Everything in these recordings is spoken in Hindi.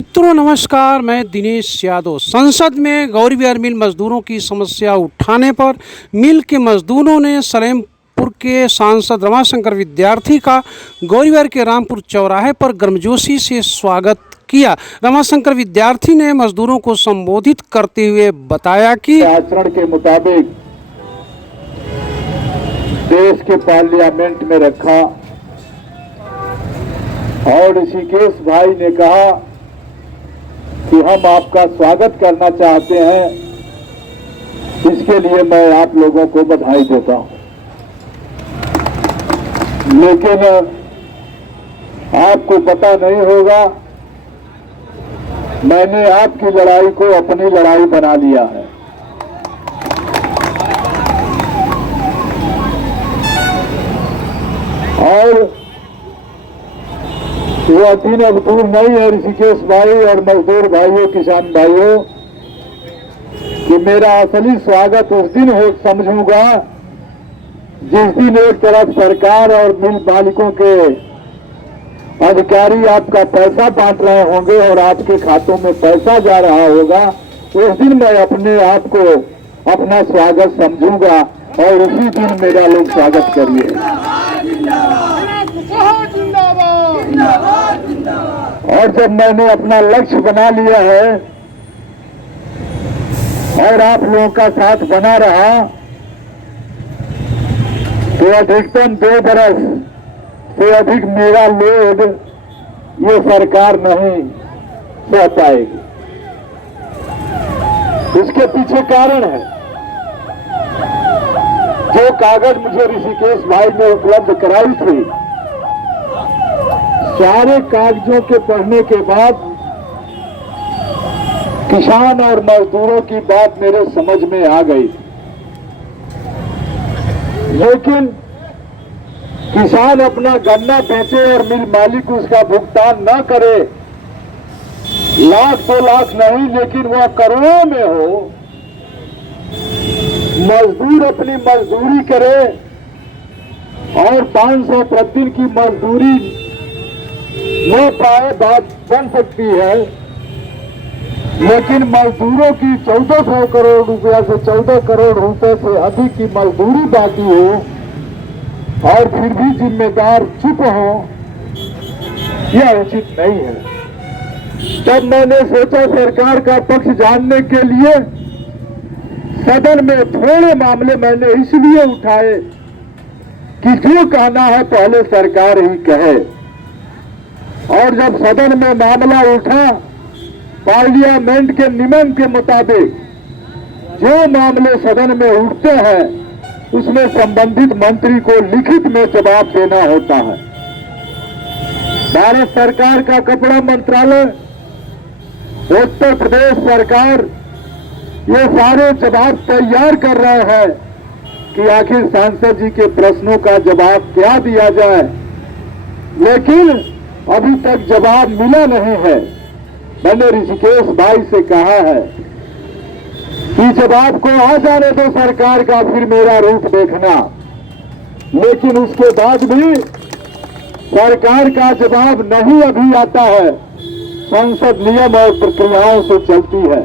मित्रों नमस्कार, मैं दिनेश यादव। संसद में गौरीबिहार मिल मजदूरों की समस्या उठाने पर मिल के मजदूरों ने सलेमपुर के सांसद रमाशंकर विद्यार्थी का गौरीबिहार के रामपुर चौराहे पर गर्मजोशी से स्वागत किया। रमाशंकर विद्यार्थी ने मजदूरों को संबोधित करते हुए बताया कि आचरण के मुताबिक देश के पार्लियामेंट में रखा और ऋषिकेश भाई ने कहा कि हम आपका स्वागत करना चाहते हैं, इसके लिए मैं आप लोगों को बधाई देता हूं। लेकिन आपको पता नहीं होगा, मैंने आपकी लड़ाई को अपनी लड़ाई बना लिया है। और वह दिन अब दूर नहीं है ऋषिकेश भाई और मजदूर भाइयों, किसान भाइयों, कि मेरा असली स्वागत उस दिन हो समझूंगा जिस दिन एक तरफ सरकार और मिल मालिकों के अधिकारी आपका पैसा बांट रहे होंगे और आपके खातों में पैसा जा रहा होगा। उस दिन मैं अपने आप को अपना स्वागत समझूंगा और उसी दिन मेरा लोग स्वागत करिए। और जब मैंने अपना लक्ष्य बना लिया है और आप लोगों का साथ बना रहा, तो अधिकतम 2 बरस से अधिक मेरा लोड ये सरकार नहीं सह पाएगी। इसके पीछे कारण है, जो कागज मुझे ऋषिकेश भाई ने उपलब्ध कराई थी, सारे कागजों के पढ़ने के बाद किसान और मजदूरों की बात मेरे समझ में आ गई। लेकिन किसान अपना गन्ना बेचे और मिल मालिक उसका भुगतान न करे, लाख 2 लाख नहीं लेकिन वह करोड़ों में हो, मजदूर अपनी मजदूरी करे और 500 प्रतिदिन की मजदूरी न पाए, बात बन सकती है। लेकिन मजदूरों की 1400 करोड़ रुपया से 14 करोड़ रुपए से अधिक की मजदूरी बाकी हो और फिर भी जिम्मेदार चुप हो, यह उचित नहीं है। तब मैंने सोचा सरकार का पक्ष जानने के लिए सदन में थोड़े मामले मैंने इसलिए उठाए कि जो कहना है पहले सरकार ही कहे। और जब सदन में मामला उठा, पार्लियामेंट के नियम के मुताबिक जो मामले सदन में उठते हैं उसमें संबंधित मंत्री को लिखित में जवाब देना होता है। भारत सरकार का कपड़ा मंत्रालय, उत्तर प्रदेश सरकार ये सारे जवाब तैयार कर रहे हैं कि आखिर सांसद जी के प्रश्नों का जवाब क्या दिया जाए, लेकिन अभी तक जवाब मिला नहीं है। मैंने ऋषिकेश भाई से कहा है कि जवाब को आ जाने दो सरकार का, फिर मेरा रूप देखना। लेकिन उसके बाद भी सरकार का जवाब नहीं अभी आता है। संसद नियम और प्रक्रियाओं से चलती है।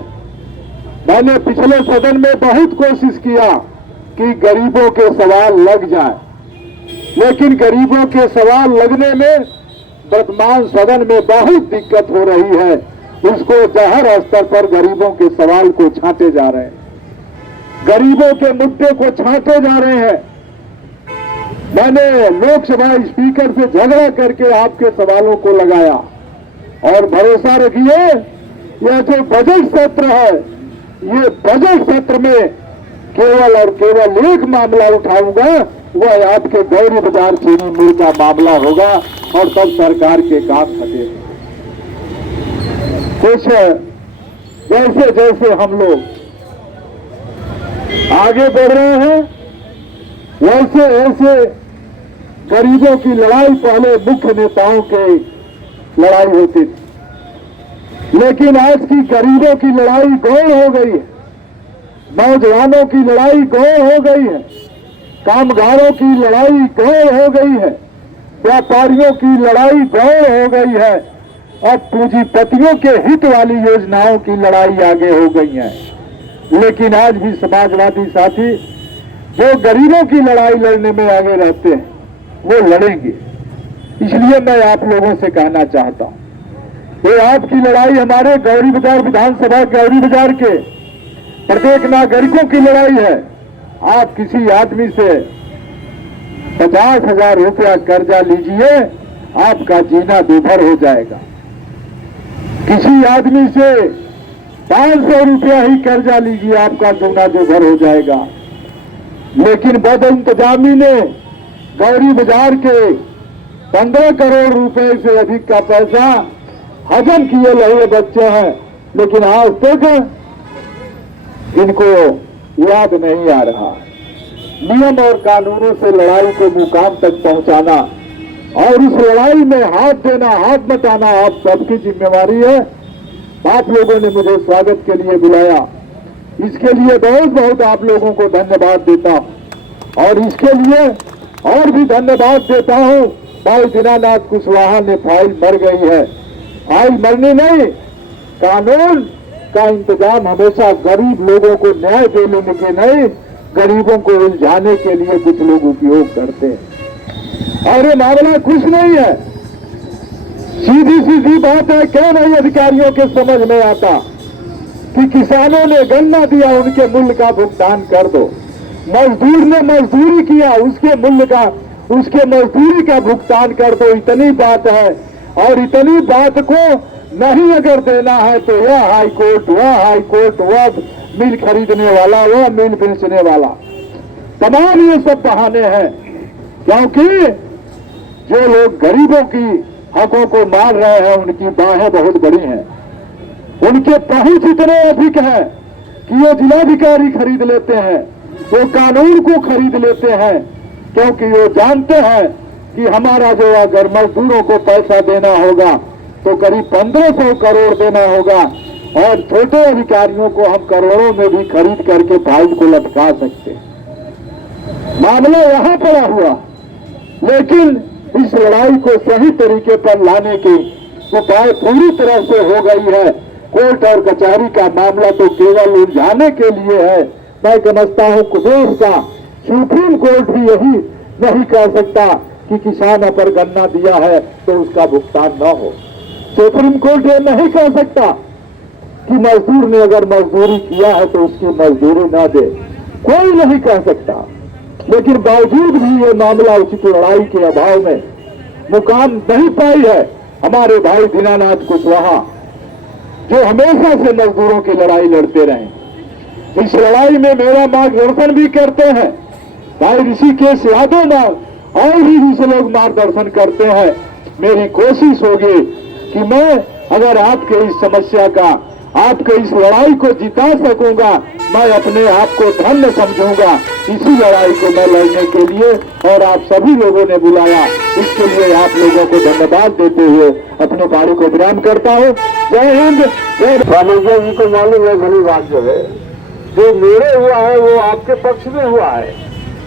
मैंने पिछले सदन में बहुत कोशिश किया कि गरीबों के सवाल लग जाए, लेकिन गरीबों के सवाल लगने में वर्तमान सदन में बहुत दिक्कत हो रही है। इसको जहर स्तर पर गरीबों के सवाल को छांटे जा रहे हैं, गरीबों के मुद्दे को छांटे जा रहे हैं। मैंने लोकसभा स्पीकर से झगड़ा करके आपके सवालों को लगाया और भरोसा रखिए, यह जो बजट सत्र है, ये बजट सत्र में केवल और केवल एक मामला उठाऊंगा, वह आपके गौरी बाजार चीनी मिल का मामला होगा और तब सरकार के काम हटे। कुछ जैसे जैसे हम लोग आगे बढ़ रहे हैं, वैसे वैसे गरीबों की लड़ाई पहले मुख्य नेताओं की लड़ाई होती थी, लेकिन आज की गरीबों की लड़ाई गौण हो गई है, नौजवानों की लड़ाई गौण हो गई है, कामगारों की लड़ाई गौण हो गई है, व्यापारियों की लड़ाई गौण हो गई है। अब पूंजीपतियों के हित वाली योजनाओं की लड़ाई आगे हो गई है। लेकिन आज भी समाजवादी साथी जो गरीबों की लड़ाई लड़ने में आगे रहते हैं वो लड़ेंगे। इसलिए मैं आप लोगों से कहना चाहता हूं, ये आपकी लड़ाई हमारे गौरी बाजार विधानसभा गौरी बाजार के प्रत्येक नागरिकों की लड़ाई है। आप किसी आदमी से 50,000 रुपया कर्जा लीजिए, आपका जीना दूभर हो जाएगा। किसी आदमी से 500 रुपया ही कर्जा लीजिए, आपका जीना दूभर हो जाएगा। लेकिन बदइंतजामी ने गौरी बाजार के 15 करोड़ रुपए से अधिक का पैसा हजम किए लहुए बच्चे हैं, लेकिन आज तक इनको याद नहीं आ रहा। नियम और कानूनों से लड़ाई को मुकाम तक पहुंचाना और उस लड़ाई में हाथ देना, हाथ बटाना आप सबकी जिम्मेवारी है। आप लोगों ने मुझे स्वागत के लिए बुलाया, इसके लिए बहुत बहुत आप लोगों को धन्यवाद देता हूं। और इसके लिए और भी धन्यवाद देता हूं, भाई दीनानाथ कुशवाहा ने फाइल मर गई है। फाइल मरनी नहीं, कानून का इंतजाम हमेशा गरीब लोगों को न्याय देने के नहीं, गरीबों को उलझाने के लिए कुछ लोग उपयोग करते हैं। और ये मामला कुछ नहीं है, सीधी सीधी बात है। क्यों नहीं अधिकारियों के समझ में आता कि किसानों ने गन्ना दिया, उनके मूल्य का भुगतान कर दो। मजदूर ने मजदूरी किया, उसके मूल्य का, उसके मजदूरी का भुगतान कर दो। इतनी बात है। और इतनी बात को नहीं अगर देना है तो वह हाई कोर्ट, वह मिल खरीदने वाला, वह मिल बेचने वाला, तमाम ये सब बहाने हैं। क्योंकि जो लोग गरीबों की हकों को मार रहे हैं उनकी बाहें बहुत बड़ी हैं, उनके पहुंच इतने अधिक है कि वो जिलाधिकारी खरीद लेते हैं, वो कानून को खरीद लेते हैं। क्योंकि वो जानते हैं कि हमारा जो अगर मजदूरों को पैसा देना होगा तो करीब 1500 करोड़ देना होगा, और छोटे अधिकारियों को हम करोड़ों में भी खरीद करके फाइल को लटका सकते हैं। मामला यहां पड़ा हुआ, लेकिन इस लड़ाई को सही तरीके पर लाने की उपाय पूरी तरह से हो गई है। कोर्ट और कचहरी का मामला तो केवल उलझाने के लिए है। मैं समझता हूं देश का सुप्रीम कोर्ट भी यही नहीं कह सकता कि किसान पर गन्ना दिया है तो उसका भुगतान न हो। सुप्रीम कोर्ट ये नहीं कह सकता कि मजदूर ने अगर मजदूरी किया है तो उसकी मजदूरी न दे, कोई नहीं कह सकता। लेकिन बावजूद भी ये मामला उचित लड़ाई के अभाव में मुकाम नहीं पाई है। हमारे भाई दीनानाथ कुशवाहा जो हमेशा से मजदूरों की लड़ाई लड़ते रहे, इस लड़ाई में मेरा मार्गदर्शन भी करते हैं। भाई ऋषिकेश यादव और भी दूसरे लोग मार्गदर्शन करते हैं। मेरी कोशिश होगी कि मैं अगर आपके इस समस्या का, आपके इस लड़ाई को जिता सकूंगा, मैं अपने आप को धन्य समझूंगा। इसी लड़ाई को मैं लड़ने के लिए और आप सभी लोगों ने बुलाया, इसके लिए आप लोगों को धन्यवाद देते हुए अपने बारे को विराम करता हूँ। जय हिंद, जय। रामेश्वर जी को मालूम है घनी बात जो है, जो मेरे हुआ है वो आपके पक्ष में हुआ है,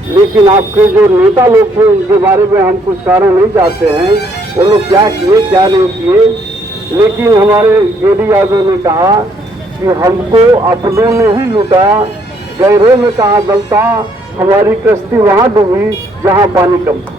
लेकिन आपके जो नेता लोग थे उनके बारे में हम कुछ कारण नहीं जानते हैं, वो लोग क्या किए क्या नहीं किए। लेकिन हमारे केडी यादव ने कहा कि हमको अपनों ने ही लूटा, गैरों में कहाँ गलता, हमारी कश्ती वहाँ डूबी जहाँ पानी कम था।